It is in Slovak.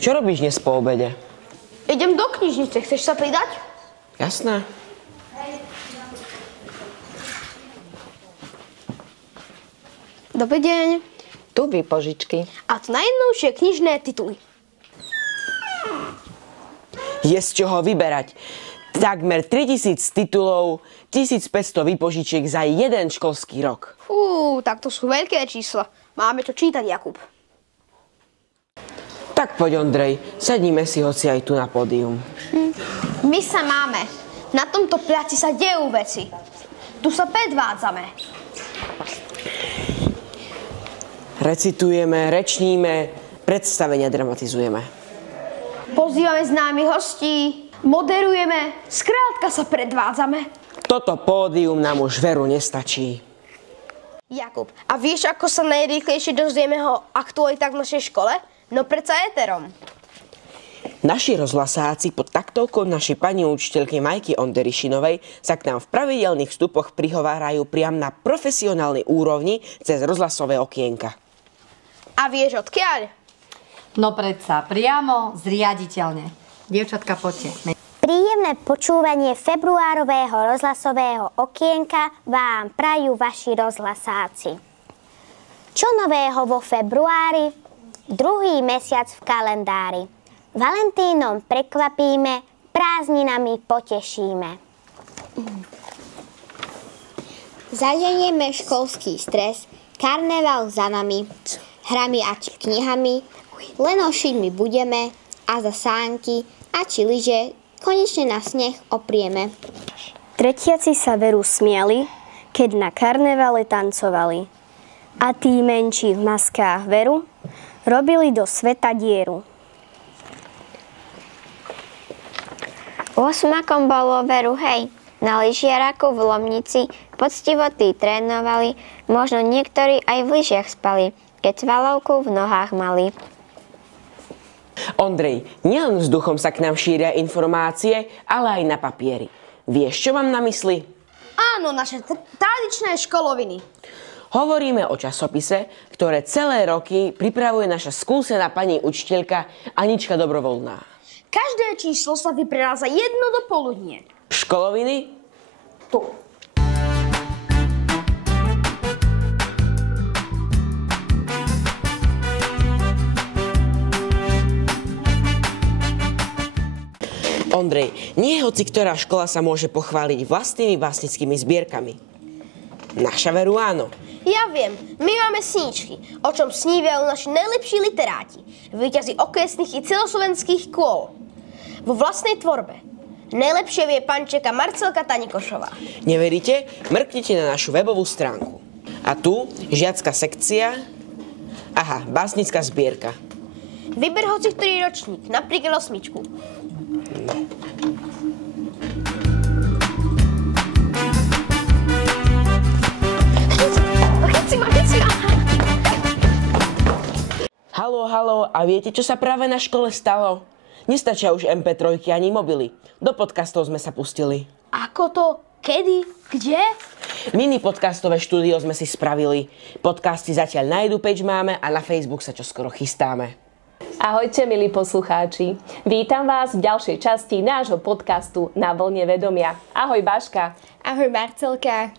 čo robíš dnes po obede? Idem do knižnice, chceš sa pridať? Jasné. Dobrý deň. Tu výpožičky. A to najjednovšie knižné tituly. Je z čoho vyberať. Takmer 3000 titulov, 1500 výpožičiek za jeden školský rok. Tak to sú veľké čísla. Máme čo čítať, Jakub. Tak poď, Ondrej, sedníme si hoci aj tu na pódium. My sa máme. Na tomto placi sa dejú veci. Tu sa predvádzame. Recitujeme, rečníme, predstavenia dramatizujeme. Pozývame známych hostí, moderujeme, skrátka sa predvádzame. Toto pódium nám už veru nestačí. Jakub, a vieš, ako sa najrýchlejšie dozvieme o aktualitách v našej škole? No predsa éterom. Naši rozhlasáci pod taktovkou našej pani učiteľky Majky Onderišinovej sa k nám v pravidelných vstupoch prihovárajú priam na profesionálnej úrovni cez rozhlasové okienka. A vieš odkiaľ? No predsa, priamo, zriaditeľne. Dievčatka, poďte. Príjemné počúvanie februárového rozhlasového okienka vám prajú vaši rozhlasáci. Čo nového vo februári? Druhý mesiac v kalendári. Valentínom prekvapíme, prázdninami potešíme. Zaženieme školský stres, karneval za nami, hrami a či knihami, len ošiť my budeme a za sánky a či lyže konečne na sneh oprieme. Tretiaci sa veru smiali, keď na karnevale tancovali. A tí menší v maskách veru robili do sveta dieru. Osmakom bolo veru hej, na lyžiaraku v Lomnici poctivo tí trénovali, možno niektorí aj v lyžiach spali, keď svalovku v nohách mali. Ondrej, nielen vzduchom sa k nám šíria informácie, ale aj na papieri. Vieš, čo mám na mysli? Áno, naše tradičné školoviny. Hovoríme o časopise, ktoré celé roky pripravuje naša skúsená pani učiteľka Anička Dobrovoľná. Každé číslo sa vypredá za 1 dopoludnie. Školoviny? Tu. Ondrej, nie hoci ktorá škola sa môže pochváliť vlastnými básnickými zbierkami. Naša veru áno. Ja viem, my máme sníčky, o čom snívajú naši najlepší literáti, víťazi okresných i celoslovenských kôl. Vo vlastnej tvorbe. Najlepšie vie pančeka Marcelka Tanikošová. Neveríte? Mrknite na našu webovú stránku. A tu žiacka sekcia. Aha, básnická zbierka. Vyber hoci ktorý ročník, napríklad 8. Haló, a viete, čo sa práve na škole stalo? Nestačia už MP3 ani mobily. Do podcastov sme sa pustili. Ako to? Kedy? Kde? Mini podcastové štúdio sme si spravili. Podcasty zatiaľ na EduPage máme a na Facebook sa čoskoro chystáme. Ahojte, milí poslucháči. Vítam vás v ďalšej časti nášho podcastu Na vlne vedomia. Ahoj, Baška. Ahoj, Marcelka.